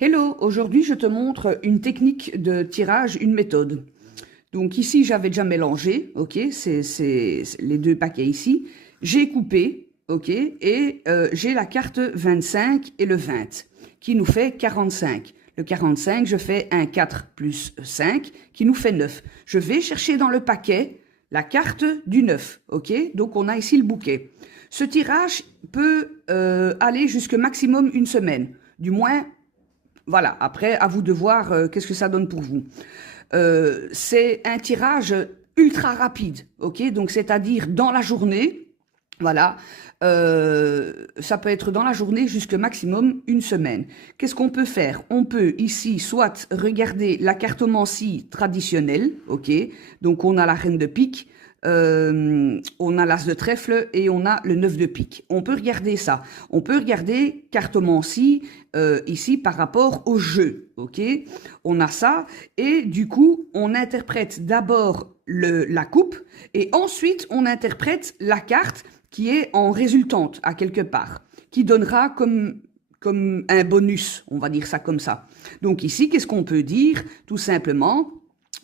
Hello, aujourd'hui je te montre une technique de tirage, une méthode. Donc ici j'avais déjà mélangé, ok, c'est les deux paquets ici. J'ai coupé, ok, et j'ai la carte 25 et le 20 qui nous fait 45. Le 45, je fais un 4 plus 5 qui nous fait 9. Je vais chercher dans le paquet la carte du 9, ok. Donc on a ici le bouquet. Ce tirage peut aller jusque maximum une semaine, du moins. Voilà, après, à vous de voir qu'est-ce que ça donne pour vous. C'est un tirage ultra rapide, ok? Donc, c'est-à-dire dans la journée, voilà, ça peut être dans la journée jusque maximum une semaine. Qu'est-ce qu'on peut faire? On peut ici soit regarder la cartomancie traditionnelle, ok? Donc, on a la reine de pique, on a l'as de trèfle et on a le 9 de pique. On peut regarder ça. On peut regarder cartomancie ici par rapport au jeu, ok? On a ça et du coup, on interprète d'abord la coupe et ensuite on interprète la carte qui est en résultante à quelque part, qui donnera comme un bonus, on va dire ça comme ça. Donc ici, qu'est-ce qu'on peut dire? Tout simplement,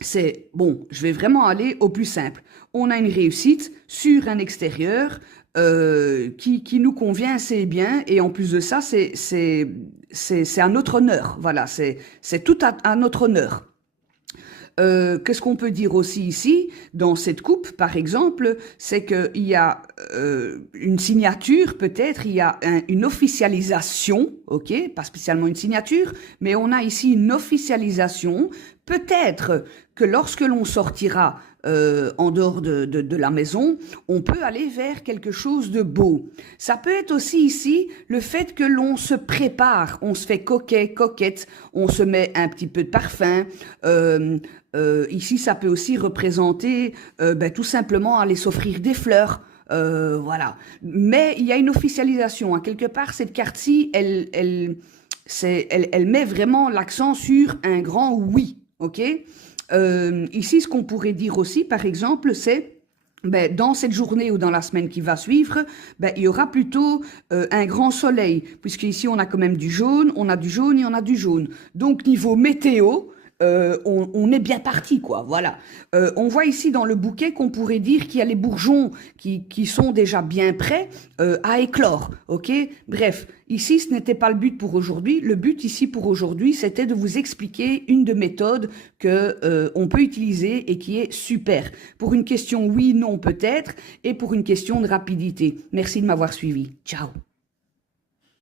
c'est, bon, je vais vraiment aller au plus simple. On a une réussite sur un extérieur qui nous convient assez bien et en plus de ça, c'est à notre honneur. Voilà, c'est tout à notre honneur. Qu'est-ce qu'on peut dire aussi ici, dans cette coupe, par exemple, c'est qu'il y a une signature, peut-être, il y a une officialisation, ok, pas spécialement une signature, mais on a ici une officialisation. Peut-être que lorsque l'on sortira en dehors de la maison, on peut aller vers quelque chose de beau. Ça peut être aussi ici le fait que l'on se prépare, on se fait coquet, coquette, on se met un petit peu de parfum. Ici, ça peut aussi représenter tout simplement aller s'offrir des fleurs. Voilà. Mais il y a une officialisation. Hein. Quelque part, cette carte-ci, elle met vraiment l'accent sur un grand oui. Ok. Ici, ce qu'on pourrait dire aussi, par exemple, c'est dans cette journée ou dans la semaine qui va suivre, il y aura plutôt un grand soleil, puisqu'ici on a quand même du jaune, on a du jaune et on a du jaune. Donc niveau météo, on est bien parti, quoi. Voilà. On voit ici dans le bouquet qu'on pourrait dire qu'il y a les bourgeons qui sont déjà bien prêts à éclore. Ok. Bref, ici ce n'était pas le but pour aujourd'hui. Le but ici pour aujourd'hui, c'était de vous expliquer une de méthodes que on peut utiliser et qui est super pour une question oui, non peut-être et pour une question de rapidité. Merci de m'avoir suivi. Ciao.